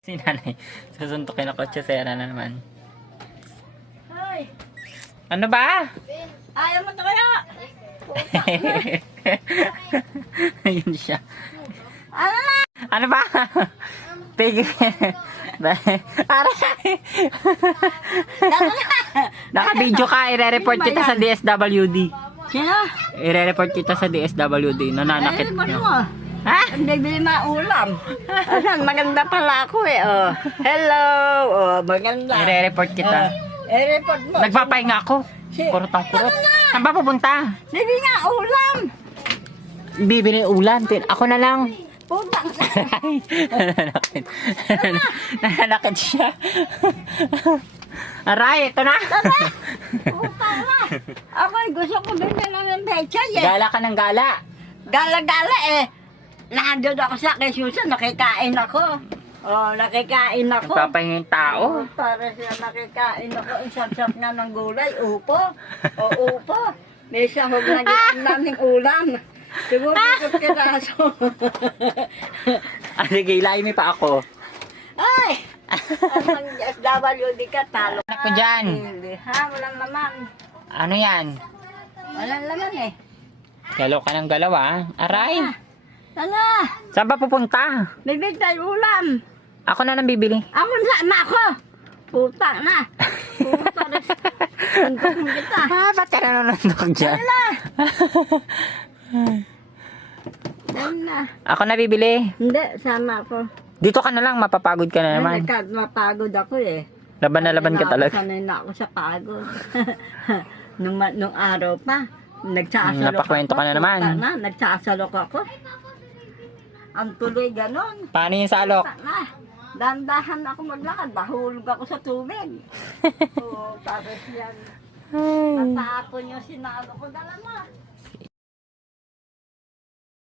Si nanay, susuntukin ako siya, Sera na naman. Ay, Ano ba? ayaw mo to kaya? Ayun siya. Ano na? Ano ba? Tigil. Aray! Naka-video ka, ire-report kita sa DSWD. Sino? Ire-report kita sa DSWD. Nananakit Ano nyo. mo? Ha? Ang bibili na ulam. Asan, maganda pala ako eh. Oh. Hello. Oh, maganda. Ire-report kita. I-report mo. Nagpapahinga ako. Kurotang kurot. Saan ba pupunta? Bibili nga ulam. Bibili ulan. Ako na lang. Putang. Nananakit. Nananakit siya. Aray, ito na. Putang na. Ako gusto ko bibili ng pecha eh. Gala ka ng gala. Gala-gala eh. Nandun ako sa Quezon, nakikain ako. Oh, nakikain ako. Nagpapahinga yung tao. Oh, para siya nakikain ako. Ang sarap nga ng gulay. Upo. O upo. May sahog na gano'n naming ulam. Siguro dito kiraso. Sige, ilayin mo pa ako. Ay! Ang SWD ka, talo. Anak ko dyan. Hindi. Ha? Walang laman. Ano yan? Walang laman eh. Galaw ka ng galaw ah. Aray. Tala! Saan ba pupunta? Bibig tayo ulam. Ako na nang bibili. Ako na ako. Putang na. Putang na. Tundok kita. Ba't ka nanonondok dyan? Tala! Tala. Ako na bibili. Hindi, sama ako. Dito ka na lang, mapapagod ka na naman. Mapagod ako eh. Laban na laban ka talaga. Sanay na ako sa pagod. nung araw pa, nagsasalok Napakwento ka na naman. Nagsasalok ako. Ang tuloy ganon. Paano yung salok? Dandahan ako maglakad, bahulog ako sa tubig. Oo, tapos yan. Natapon yung sinalo ko, dala mo.